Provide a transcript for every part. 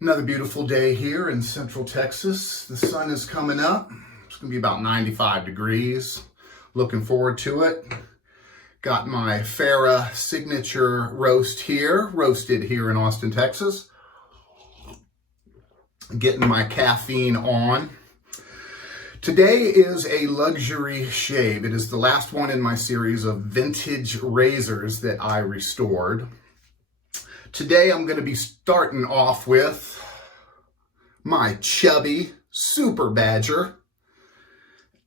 Another beautiful day here in Central Texas. The sun is coming up. It's going to be about 95 degrees. Looking forward to it. Got my Farrah signature roast here, roasted here in Austin, Texas. Getting my caffeine on. Today is a luxury shave. It is the last one in my series of vintage razors that I restored. Today I'm going to be starting off with my Chubby Super Badger.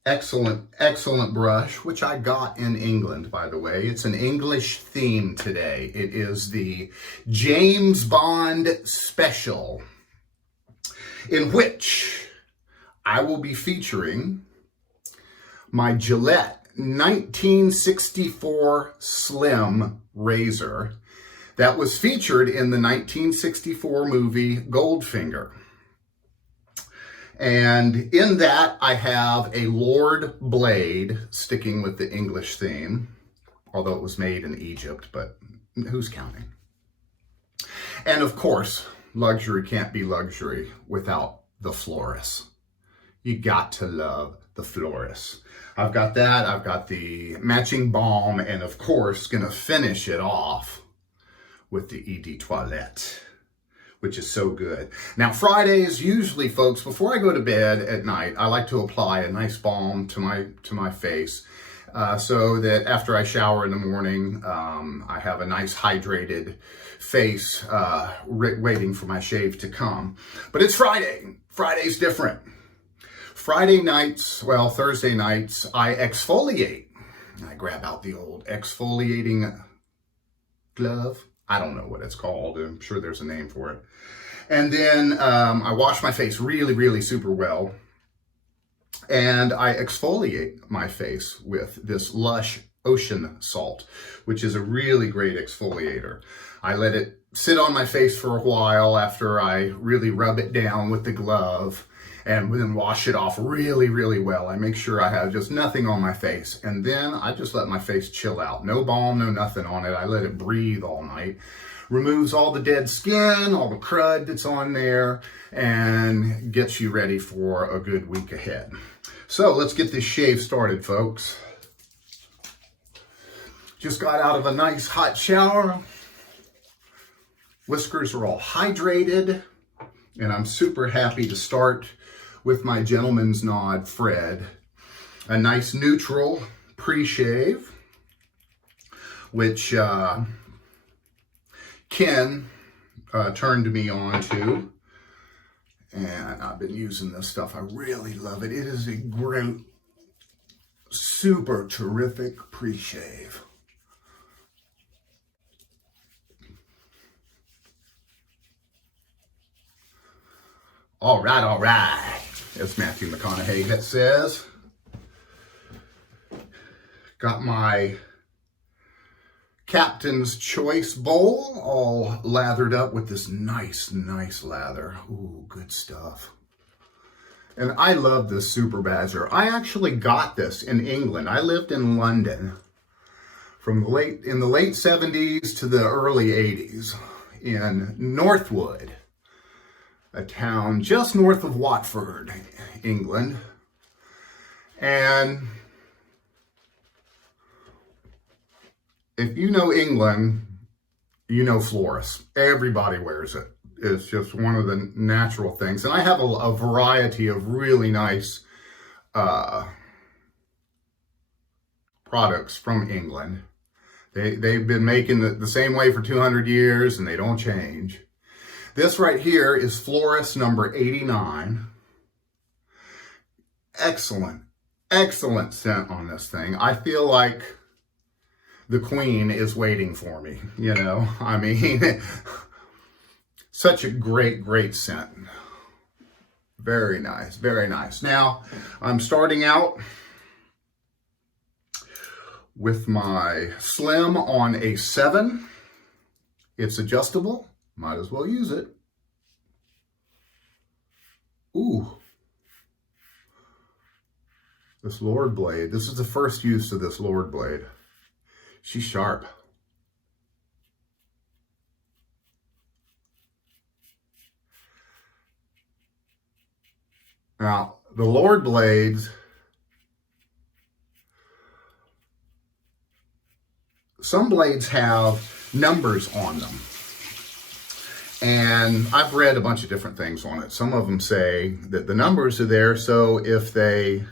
Excellent, excellent brush, which I got in England, by the way. It's an English theme today. It is the James Bond Special, in which I will be featuring my Gillette 1964 Slim razor that was featured in the 1964 movie Goldfinger. And in that, I have a Lord blade, sticking with the English theme, although it was made in Egypt, but who's counting? And of course, luxury can't be luxury without the Floris. You got to love the Floris. I've got that, I've got the matching balm, and of course, gonna finish it off with the Eau de Toilette, which is so good. Now, Fridays, usually, folks, before I go to bed at night, I like to apply a nice balm to my face so that after I shower in the morning, I have a nice hydrated face waiting for my shave to come. But it's Friday. Friday's different. Friday nights, well, Thursday nights, I exfoliate. I grab out the old exfoliating glove. I don't know what it's called. I'm sure there's a name for it. And then I wash my face really, really super well. And I exfoliate my face with this Lush Ocean Salt, which is a really great exfoliator. I let it sit on my face for a while after I really rub it down with the glove and then wash it off really, really well. I make sure I have just nothing on my face. And then I just let my face chill out. No balm, no nothing on it. I let it breathe all night. Removes all the dead skin, all the crud that's on there, and gets you ready for a good week ahead. So let's get this shave started, folks. Just got out of a nice hot shower. Whiskers are all hydrated, and I'm super happy to start with my gentleman's nod, Fred. A nice neutral pre-shave, which Ken turned me on to. And I've been using this stuff. I really love it. It is a great, super terrific pre-shave. All right, as Matthew McConaughey that says. Got my Captain's Choice bowl all lathered up with this nice lather. Ooh, good stuff. And I love this Super Badger. I actually got this in England. I lived in London from in the late 70s to the early 80s in Northwood, a town just north of Watford, England. And if you know England, you know Floris. Everybody wears it. It's just one of the natural things. And I have a variety of really nice products from England. They've been making it the same way for 200 years, and they don't change. This right here is Floris number 89. Excellent, excellent scent on this thing. I feel like the Queen is waiting for me, you know? I mean, such a great scent. Very nice, very nice. Now, I'm starting out with my Slim on a 7. It's adjustable. Might as well use it. Ooh. This Lord blade. This is the first use of this Lord blade. She's sharp. Now, the Lord blades, some blades have numbers on them. And I've read a bunch of different things on it. Some of them say that the numbers are there so if they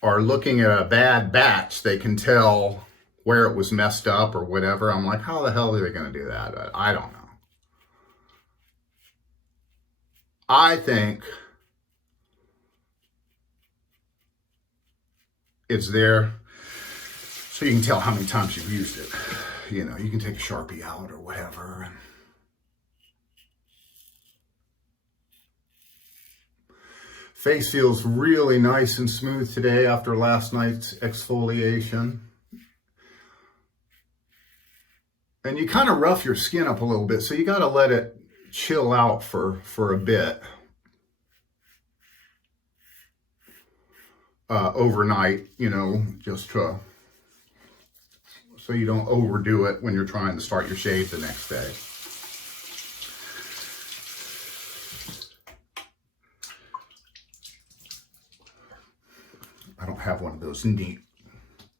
are looking at a bad batch, they can tell where it was messed up or whatever. I'm like, how the hell are they going to do that? I don't know. I think it's there so you can tell how many times you've used it. You know, you can take a Sharpie out or whatever. And face feels really nice and smooth today after last night's exfoliation. And you kind of rough your skin up a little bit, so you got to let it chill out for a bit. Overnight, you know, just so you don't overdo it when you're trying to start your shave the next day. I don't have one of those neat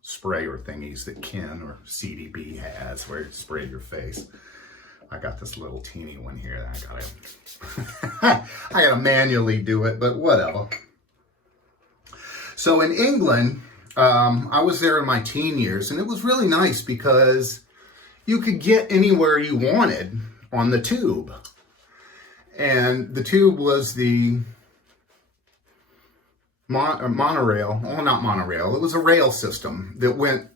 sprayer thingies that Ken or CDB has where you spray your face. I got this little teeny one here that I gotta manually do it, but whatever. So in England, I was there in my teen years, and it was really nice because you could get anywhere you wanted on the tube. And the tube was the monorail. Well, not monorail. It was a rail system that went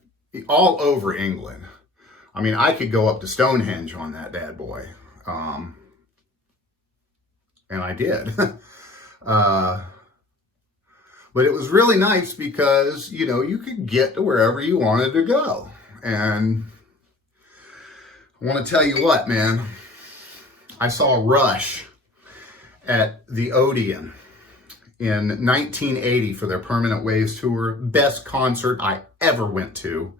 all over England. I mean, I could go up to Stonehenge on that bad boy. And I did. But it was really nice because, you know, you could get to wherever you wanted to go. And I want to tell you what, man. I saw Rush at the Odeon in 1980 for their Permanent Waves tour. Best concert I ever went to.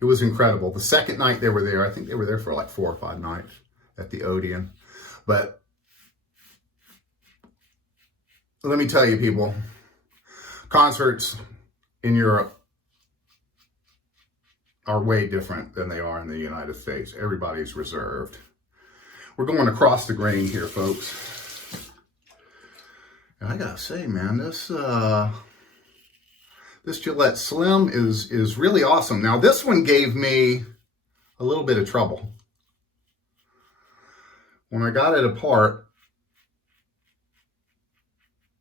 It was incredible. The second night they were there, I think they were there for like 4 or 5 nights at the Odeon. But let me tell you, people, concerts in Europe are way different than they are in the United States. Everybody's reserved. We're going across the grain here, folks. And I gotta say, man, this Gillette Slim is really awesome. Now, this one gave me a little bit of trouble. When I got it apart,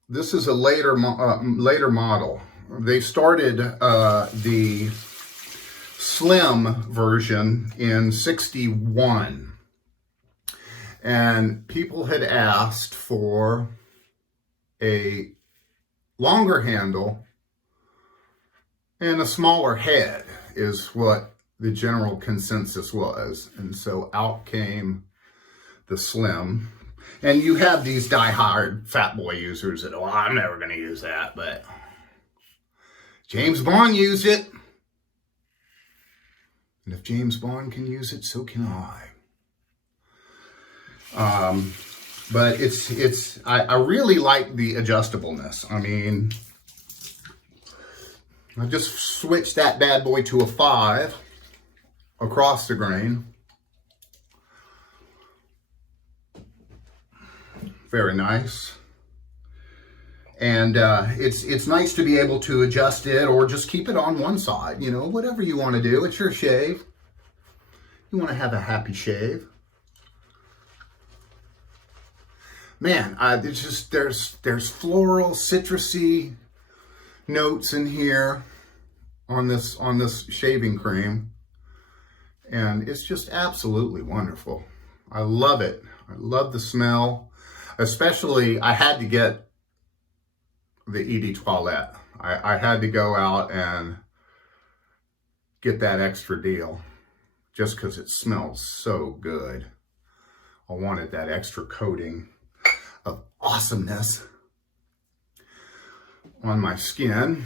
this is a later model. They started the Slim version in '61. And people had asked for a longer handle and a smaller head is what the general consensus was. And so out came the Slim. And you have these die-hard fat boy users that, oh, I'm never going to use that, but James Bond used it. And if James Bond can use it, so can I. But I really like the adjustableness. I mean, I just switched that bad boy to a 5 across the grain. Very nice. And it's nice to be able to adjust it or just keep it on one side, you know, whatever you want to do. It's your shave. You want to have a happy shave. Man, it's just, there's floral, citrusy notes in here on this shaving cream. And it's just absolutely wonderful. I love it. I love the smell. Especially, I had to get the Eau Toilette. I had to go out and get that extra deal just because it smells so good. I wanted that extra coating of awesomeness on my skin.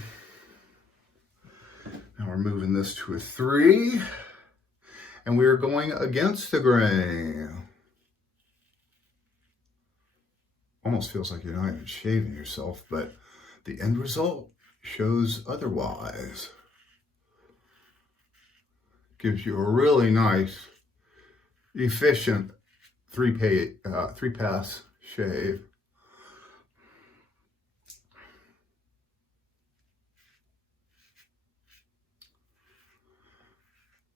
Now we're moving this to a 3, and we are going against the grain almost feels like you're not even shaving yourself, but the end result shows otherwise. Gives you a really nice, efficient three-pass shave.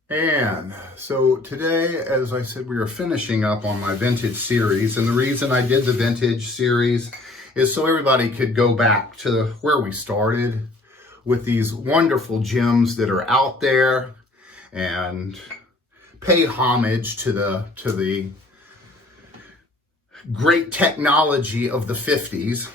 And so today, as I said, we are finishing up on my vintage series. And the reason I did the vintage series is so everybody could go back to where we started with these wonderful gems that are out there and pay homage to the great technology of the 50s.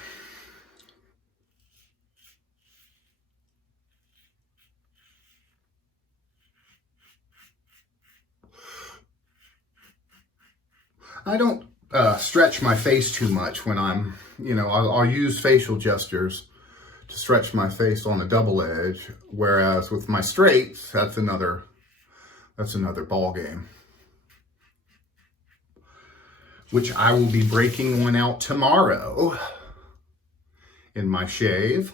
I don't stretch my face too much when I'm, I'll use facial gestures to stretch my face on the double edge, whereas with my straights, that's another ball game. Which I will be breaking one out tomorrow in my shave.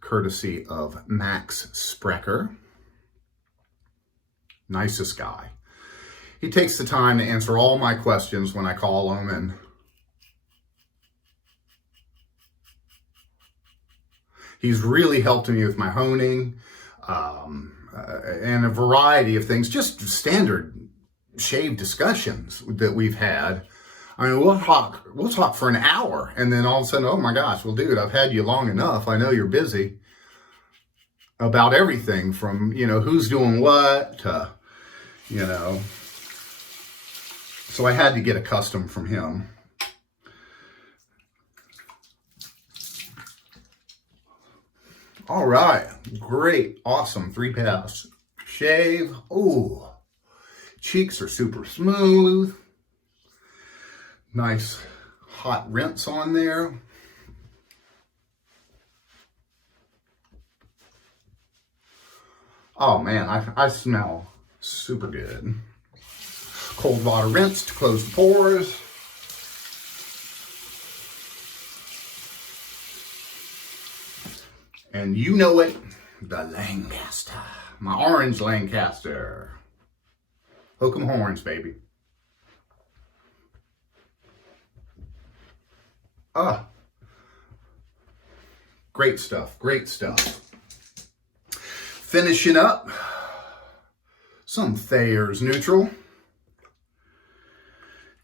Courtesy of Max Sprecher. Nicest guy. He takes the time to answer all my questions when I call him, and he's really helped me with my honing and a variety of things, just standard shave discussions that we've had. I mean, we'll talk for an hour, and then all of a sudden, oh my gosh, well, dude, I've had you long enough. I know you're busy, about everything from, who's doing what to, So I had to get a custom from him. All right, great, awesome 3-pass shave. Ooh, cheeks are super smooth. Nice hot rinse on there. Oh man, I smell super good. Cold water rinse to close the pores. And you know it, the Lancaster. My orange Lancaster. Hook 'em horns, baby. Great stuff, great stuff. Finishing up, some Thayers neutral.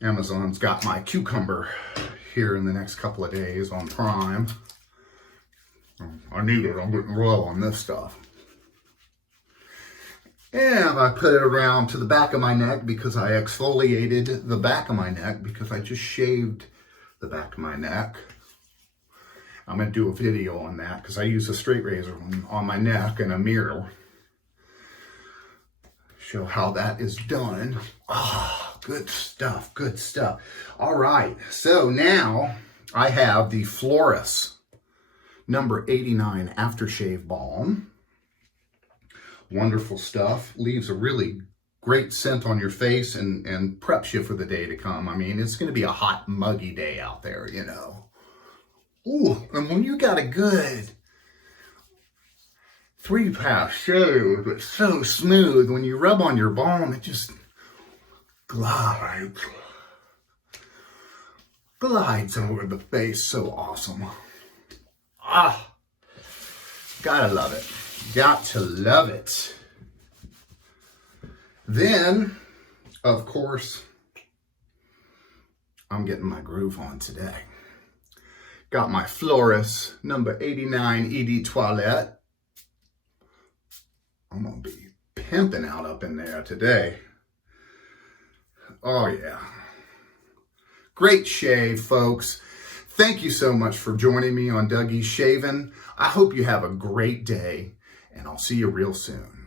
Amazon's got my cucumber here in the next couple of days on Prime. I need it, I'm getting low on this stuff. And I put it around to the back of my neck because I exfoliated the back of my neck because I just shaved the back of my neck. I'm going to do a video on that because I use a straight razor on my neck and a mirror. Show how that is done. Ah, good stuff, good stuff. All right, so now I have the Floris No.89 Aftershave Balm. Wonderful stuff. Leaves a really great scent on your face and preps you for the day to come. I mean, it's going to be a hot, muggy day out there, Ooh, and when you got a good 3-pass shave, it's so smooth. When you rub on your balm, it just glides over the face. So awesome. Gotta love it. Got to love it. Then, of course, I'm getting my groove on today. Got my Floris No.89 ED Toilette. I'm going to be pimping out up in there today. Oh, yeah. Great shave, folks. Thank you so much for joining me on Dougie's Shaving. I hope you have a great day, and I'll see you real soon.